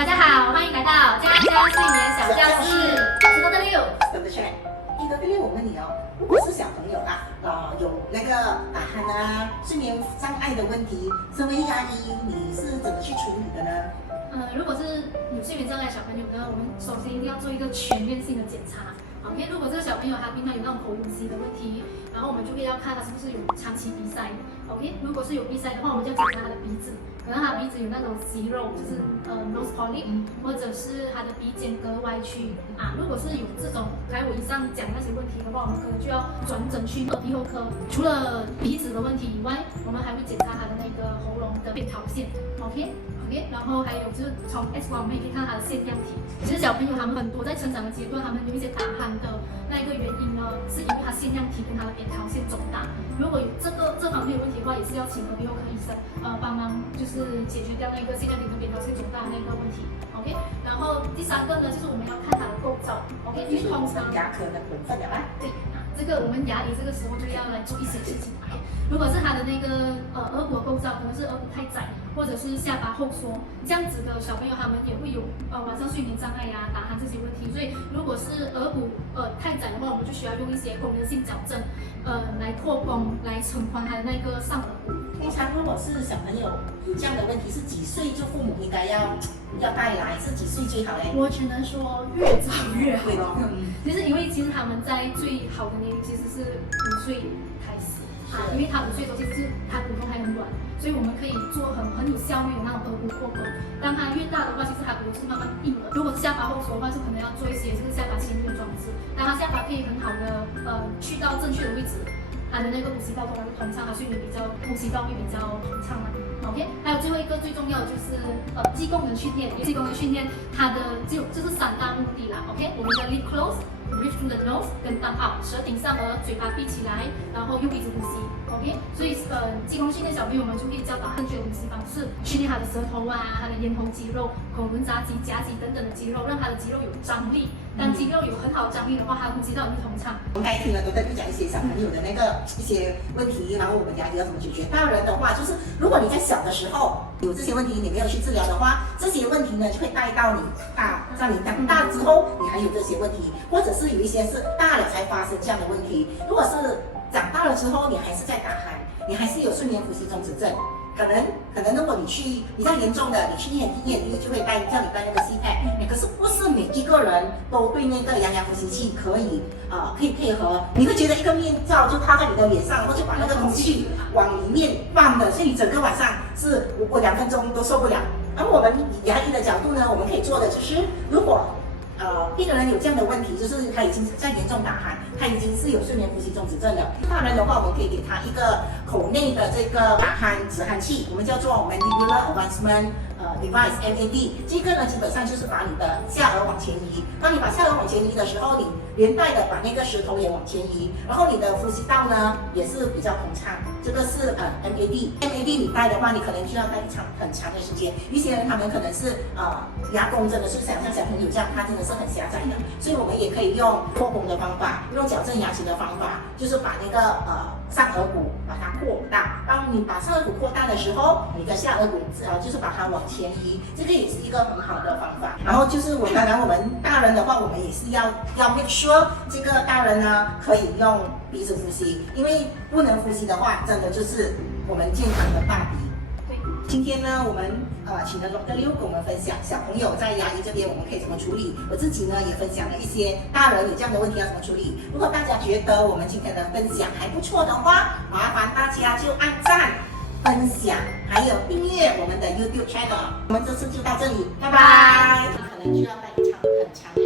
大家好，欢迎来到佳佳睡眠小教室，我是多德六，对不对？多德六，我问你哦，如果是小朋友啦，有那个打鼾啊、睡眠障碍的问题，身为牙医，你是怎么去处理的呢？如果是有睡眠障碍的小朋友呢，我们首先一定要做一个全面性的检查。OK， 如果这个小朋友他平常有那种口呼吸的问题，然后我们就会要看他是不是有长期鼻塞。OK， 如果是有鼻塞的话，我们就要检查他的鼻子，可能他鼻子有那种息肉，就是nose polyp， 或者是他的鼻间隔歪曲啊。如果是有这种来我以上讲那些问题的话，我们可能就要转诊去耳鼻喉科。除了鼻子的问题以外，我们还会检查他的那个喉咙的扁桃腺。OK， 然后还有就是从 X 光我们也可以看到他的腺样体。其实小朋友他们很多在成长的阶段，他们有一些打鼾的那一个原因呢，是因为他腺样体跟他的扁桃腺肿大。如果有这方面的问题的话，也是要请耳鼻喉科医生帮忙，就是解决掉那个腺样体跟扁桃腺肿大的那个问题。OK， 然后第三个呢，就是我们要看他的构造。OK， 因为通常牙科的本分了吧？对，这个我们牙医这个时候就要来做一些事情。如果是他的那个耳骨构造，可能是耳骨太窄，或者是下巴后缩，这样子的小朋友他们也会有晚上睡眠障碍呀、打鼾这些问题。所以如果是耳骨太窄的话，我们就需要用一些功能性矫正来拓宫，来撑宽他的那个上耳骨。通常如果是小朋友有这样的问题，是几岁就父母应该要带来，是几岁最好嘞？我只能说越早越好。对咯，就是因为其实他们在最好的年龄其实是5岁开始。因为他5岁的时候其实是他骨头还很软，所以我们可以做很有效率的那种耳骨扩宫。当他越大的话，其实他骨头是慢慢硬了。如果是下巴后缩的话，是可能要做一些这个下巴牵引的装置，当他下巴可以很好的去到正确的位置，他的那个呼吸道通常会通畅，他睡眠呼吸道会比较通畅嘛。OK， 还有最后一个最重要的就是肌功能训练。肌功能训练它的就是3大目的啦。OK， 我们的 lip close。Breathe through the nose 跟 tongue out， 舌顶上颚，嘴巴闭起来，然后用鼻子呼吸。OK， 所以肌功训练小朋友们就可以教导正确的呼吸方式，训练他的舌头啊，他的咽喉肌肉、口轮匝肌、夹脊等等的肌肉，让他的肌肉有张力。当肌肉有很好的张力的话，他呼吸道也会通畅。我们刚才听了都在讲一些小朋友的那个一些问题，然后我们牙医要怎么解决。大人的话，就是如果你在小的时候有这些问题，你没有去治疗的话，这些问题呢就会带到你大，让你长大之后你还有这些问题，或者是有一些是大了才发生这样的问题。如果是长大了之后你还是在打鼾，你还是有睡眠呼吸中止症，可能如果你去比较严重的，你去验就会叫你戴那个 CPAP。可是不是每一个人都对那个羊呼吸器可以配合。你会觉得一个面罩就套在你的脸上，然后就把那个空气往里面放的，所以你整个晚上是我2分钟都受不了。而我们以牙医的角度呢，我们可以做的就是，如果病人有这样的问题，就是他已经在严重打鼾，他已经是有睡眠呼吸中止症了。大人的话，我们可以给他一个口内的这个打鼾止鼾器，我们叫做 Mandibular Advancement Device (MAD). 这个呢，基本上就是把你的下颚往前移。当你把下颚往前移的时候，你连带的把那个舌头也往前移，然后你的呼吸道呢也是比较通畅。这个是MAD 你戴的话，你可能需要戴很长的时间。一些人他们可能是牙弓真的是像小朋友这样，他真的是很狭窄的，所以我们也可以用扩弓的方法，用矫正牙齿的方法，就是把那个上颚骨把它扩大。当你把上颚骨扩大的时候，你的下颚骨就是把它往前移，这个也是一个很好的方法。然后就是当然我们大人的话，我们也是要 make sure 这个大人呢可以用鼻子呼吸，因为不能呼吸的话，真的就是我们健康的大敌。今天呢，我们请了Dr. Liu跟我们分享小朋友在牙医这边我们可以怎么处理。我自己呢也分享了一些大人有这样的问题要怎么处理。如果大家觉得我们今天的分享还不错的话，麻烦大家就按赞、分享，还有订阅我们的 YouTube channel。我们这次就到这里，拜拜。可能就要带一场很长。